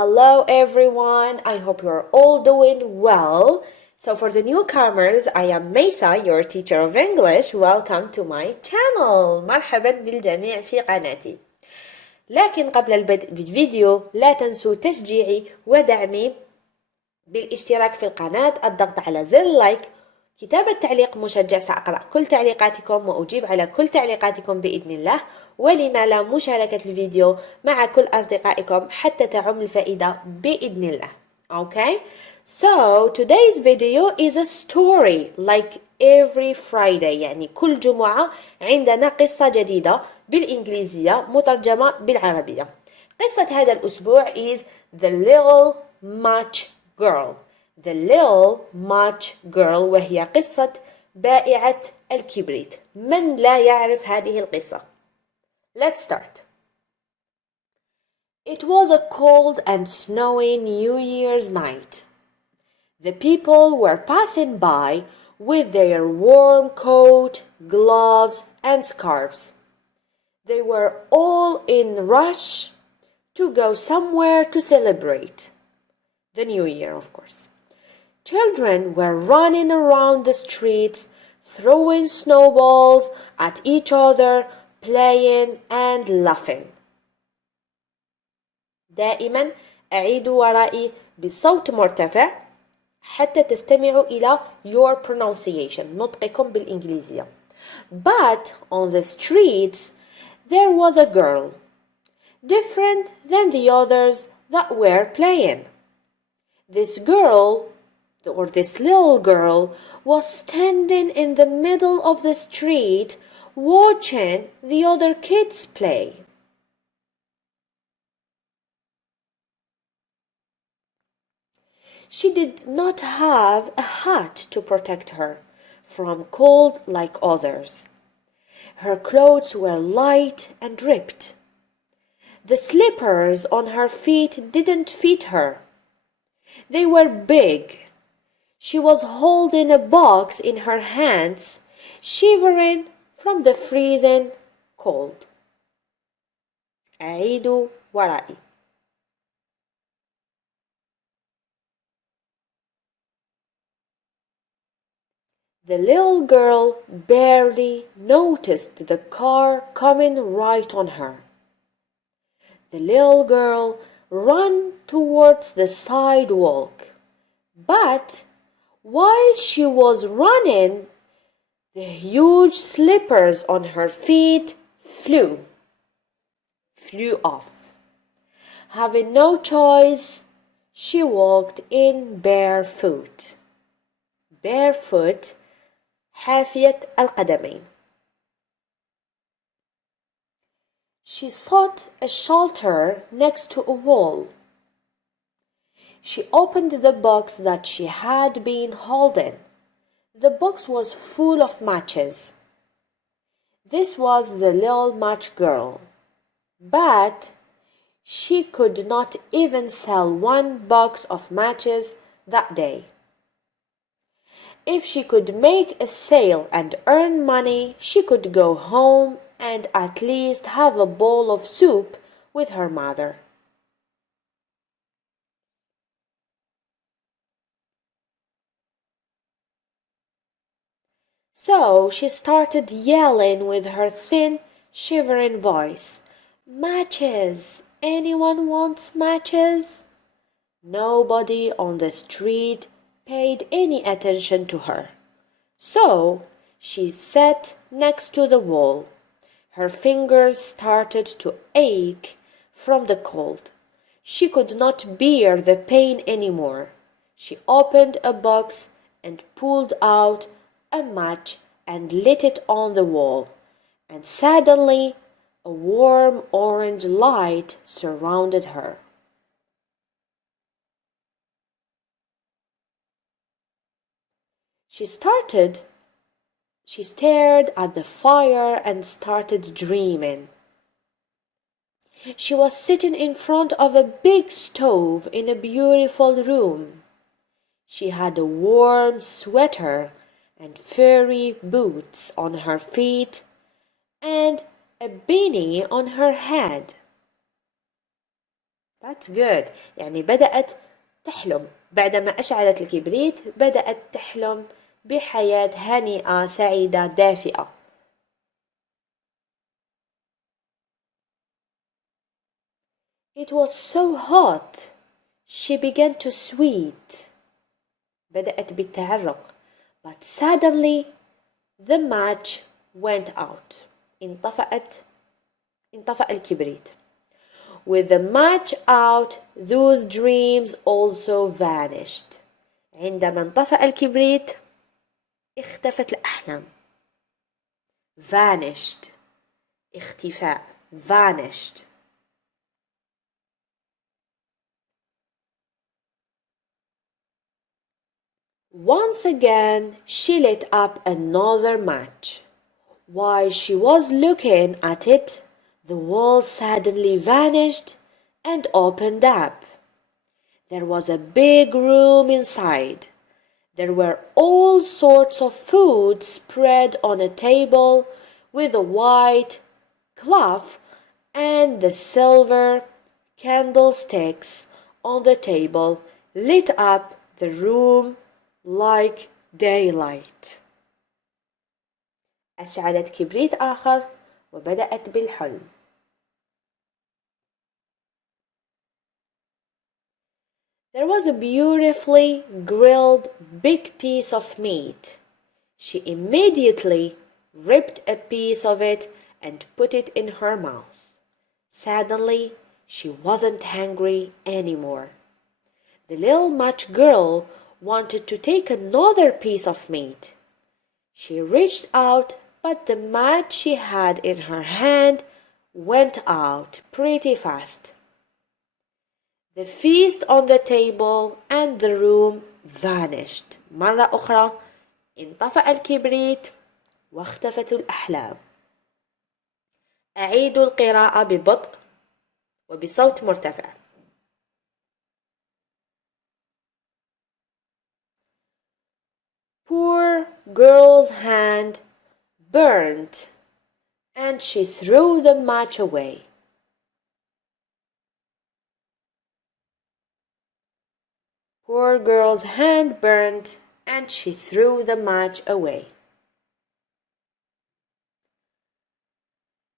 Hello everyone, I hope you're all doing well. So for the newcomers, I am Maysa, your teacher of English. Welcome to my channel. مرحبا بالجميع في قناتي. لكن قبل البدء بالفيديو لا تنسوا تشجيعي ودعمي بالاشتراك في القناة، الضغط على زر لايك، كتابة تعليق مشجع. سأقرأ كل تعليقاتكم وأجيب على كل تعليقاتكم بإذن الله. ولما لا مشاركة الفيديو مع كل أصدقائكم حتى تعم الفائدة بإذن الله. Okay? So today's video is a story like every Friday. يعني كل جمعة عندنا قصة جديدة بالإنجليزية مترجمة بالعربية. قصة هذا الأسبوع is The Little Match Girl. The Little Match Girl، وهي قصة بائعة الكبريت. من لا يعرف هذه القصة؟ Let's start. It was a cold and snowy New Year's night. The people were passing by with their warm coat, gloves, and scarves. They were all in a rush to go somewhere to celebrate the New Year, of course. Children were running around the streets, throwing snowballs at each other, playing and laughing. دائما أعيدوا ورائي بصوت مرتفع حتى تستمعوا إلى your pronunciation، نطقكم بالإنجليزية. But on the streets there was a girl, different than the others that were playing. This girl, or this little girl, was standing in the middle of the street watching the other kids play. She did not have a hat to protect her from cold like others. Her clothes were light and ripped. The slippers on her feet didn't fit her. They were big. She was holding a box in her hands, shivering from the freezing cold. أعيدوا ورائي. The little girl barely noticed the car coming right on her. The little girl ran towards the sidewalk, but while she was running, the huge slippers on her feet flew off. Having no choice, she walked in barefoot. Barefoot، حافية القدمين. She sought a shelter next to a wall. She opened the box that she had been holding. The box was full of matches. This was the little match girl, but she could not even sell one box of matches that day. If she could make a sale and earn money, she could go home and at least have a bowl of soup with her mother. So she started yelling with her thin, shivering voice, "Matches! Anyone wants matches?" Nobody on the street paid any attention to her. So she sat next to the wall. Her fingers started to ache from the cold. She could not bear the pain anymore. She opened a box and pulled out a match and lit it on the wall. And suddenly a warm orange light surrounded her. She stared at the fire and started dreaming. She was sitting in front of a big stove in a beautiful room. She had a warm sweater and furry boots on her feet and a beanie on her head. That's good. يعني بدأت تحلم بعدما أشعلت الكبريت، بدأت تحلم بحياة هنيئة سعيدة دافئة. It was so hot. She began to sweat. بدأت بالتعرق. But suddenly the match went out. انطفأ الكبريت. With the match out, those dreams also vanished. عندما انطفأ الكبريت اختفت الأحلام. Vanished. اختفاء. Vanished. Once again, she lit up another match. While she was looking at it, the wall suddenly vanished and opened up. There was a big room inside. There were all sorts of food spread on a table with a white cloth, and the silver candlesticks on the table lit up the room like daylight. أشعلت كبريت آخر وبدأت بالحلم. There was a beautifully grilled big piece of meat. She immediately ripped a piece of it and put it in her mouth. Suddenly, she wasn't hungry anymore. The little match girl wanted to take another piece of meat. She reached out, but the match she had in her hand went out pretty fast. The feast on the table and the room vanished. مرة أخرى انطفأ الكبريت واختفت الأحلام. أعيد القراءة ببطء وبصوت مرتفع. Poor girl's hand burnt and she threw the match away. Poor girl's hand burnt and she threw the match away.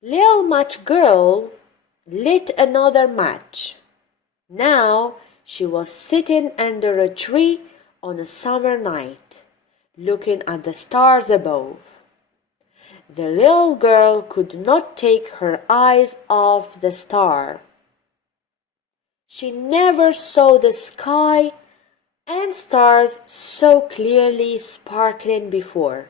Little match girl lit another match. Now she was sitting under a tree on a summer night, looking at the stars above. The little girl could not take her eyes off the star. She never saw the sky and stars so clearly sparkling before.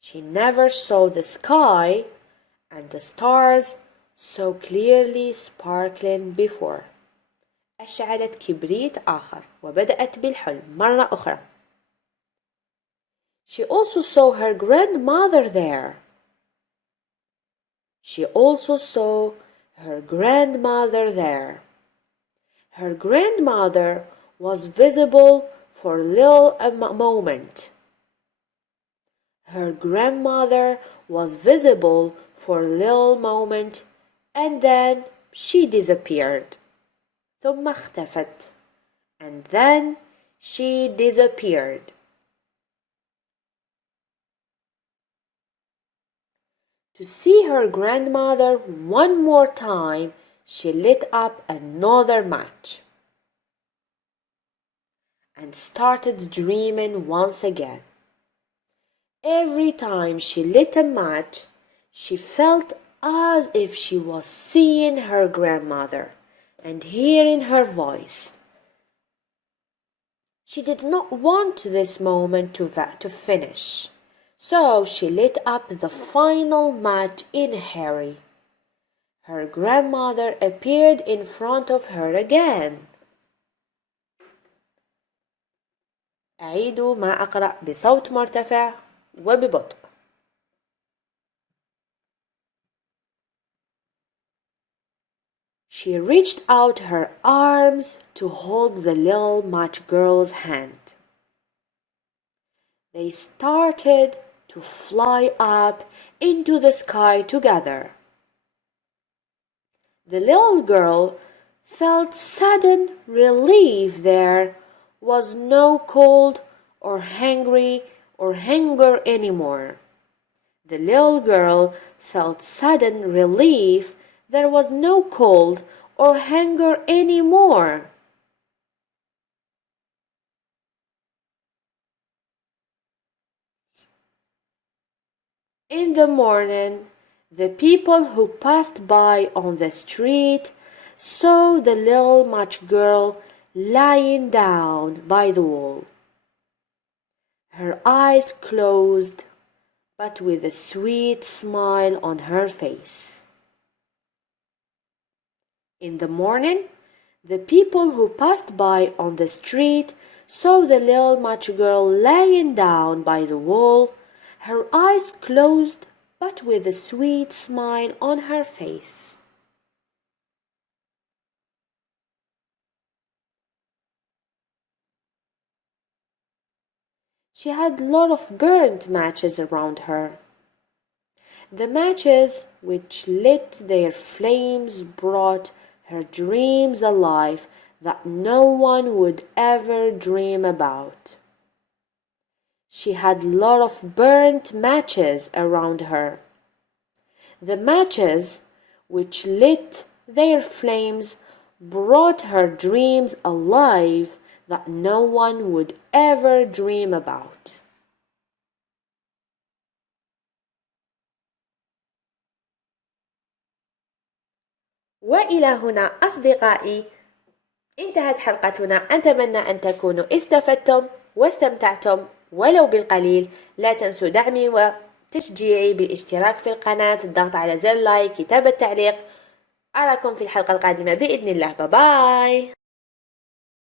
She never saw the sky and the stars so clearly sparkling before. أشعلت كبريت آخر وبدأت بالحلم مرة أخرى. She also saw her grandmother there. She also saw her grandmother there. Her grandmother was visible for a little moment. Her grandmother was visible for a little moment and then she disappeared. ثم اختفت. And then she disappeared. To see her grandmother one more time, she lit up another match and started dreaming once again. Every time she lit a match, she felt as if she was seeing her grandmother and hearing her voice. She did not want this moment to finish. So she lit up the final match in a hurry. Her grandmother appeared in front of her again. أعيد ما أقرأ بصوت مرتفع وببطء. She reached out her arms to hold the little match girl's hand. They started to fly up into the sky together. The little girl felt sudden relief. There was no cold or hungry or hunger anymore. The little girl felt sudden relief. There was no cold or hunger anymore. In the morning, the people who passed by on the street saw the little Match girl lying down by the wall. Her eyes closed, but with a sweet smile on her face. In the morning, the people who passed by on the street saw the little Match girl lying down by the wall, her eyes closed, but with a sweet smile on her face. She had a lot of burnt matches around her. The matches which lit their flames brought her dreams alive that no one would ever dream about. She had a lot of burnt matches around her. The matches which lit their flames brought her dreams alive that no one would ever dream about. وإلى هنا أصدقائي انتهت حلقتنا. أتمنى أن تكونوا استفدتم واستمتعتم ولو بالقليل. لا تنسوا دعمي وتشجيعي بالاشتراك في القناة، الضغط على زر لايك، كتابة تعليق. أراكم في الحلقة القادمة بإذن الله. باي باي.